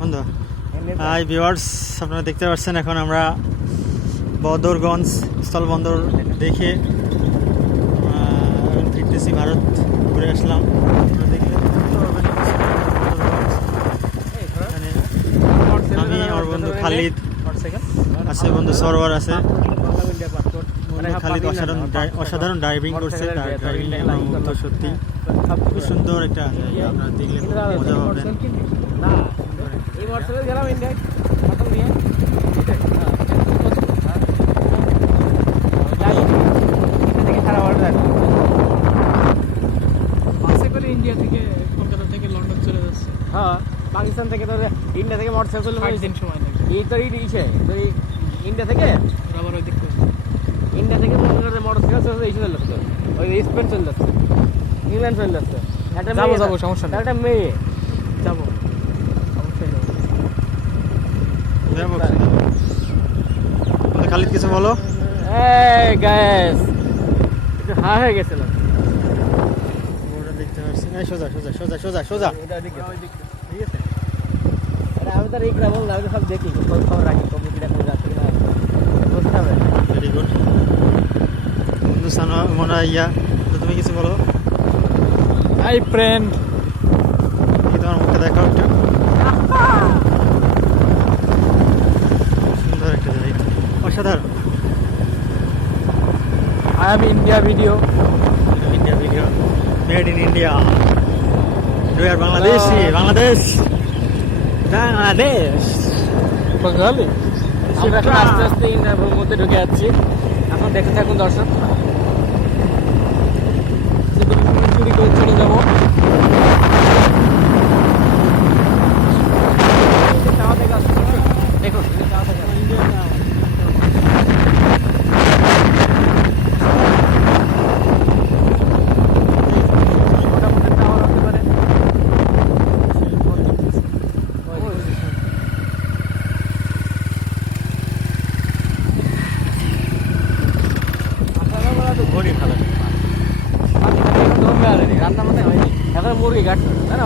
বন্ধু। Hi viewers আপনারা দেখতে পাচ্ছেন এখন আমরা বদরগঞ্জ স্থলবন্দর দেখে ফিরতেছি ভারত ঘুরে আসলাম। আমি আমার বন্ধু খালিদ আছে বন্ধু সরোয়ার আছে। বন্ধু খালিদ অসাধারণ অসাধারণ ড্রাইভিং করছে তার ড্রাইভিং মুগ্ধ সত্যি খুব সুন্দর একটা জায়গা। আপনারা দেখলে খুব মজা পাবেন। এই মোটরসাইকেল গেলাম ইন্ডিয়া। নিয়ে। থেকে সারা ওয়ার্ল্ড যাবে বাসে করে ইন্ডিয়া থেকে কলকাতা থেকে লন্ডন চলে যাচ্ছে। হ্যাঁ পাকিস্তান থেকে তো ইন্ডিয়া থেকে মোটরসাইকেল ষাট দিন সময় লাগে। এই তো ইসে তো ইন্ডিয়া থেকে? আবার ওই দিক করে ইন্ডিয়া থেকে মোটরসাইকেল এই চলে যাচ্ছে। ওই স্পেন চলে যাচ্ছে। ইংল্যান্ড চলে যাচ্ছে। একটা যাব, যাব, সমস্যা নেই। একটা মেয়ে। যাব। অবশ্যই যাব যাব। খালিদ কিছু বলো? এই গ্যাস হা হয়ে গেছিল। ওটা দেখতে পাচ্ছি। এই সোজা সোজা সোজা সোজা সোজা। ঠিক আছে? আরে আমি তো আর বললাম আমি তো সব দেখি। খবর রাখি কমিটিটা মনে হয় ইয়া তো তুমি কিছু বলো? হাই ফ্রেন্ড কি তোমার মুখে দেখাও একটু? সুন্দর একটা জায়গা। অসাধারণ। I am India video India video made in India do আর বাংলাদেশি বাংলাদেশ বাংলাদেশ বাঙালি আমরা এখন আস্তে আস্তে ইন্টারভিউর মধ্যে ঢুকে যাচ্ছি। এখন দেখতে থাকুন দর্শক। Siguro রান্না মানে হয়নি। এখন মুরগি কাটছে না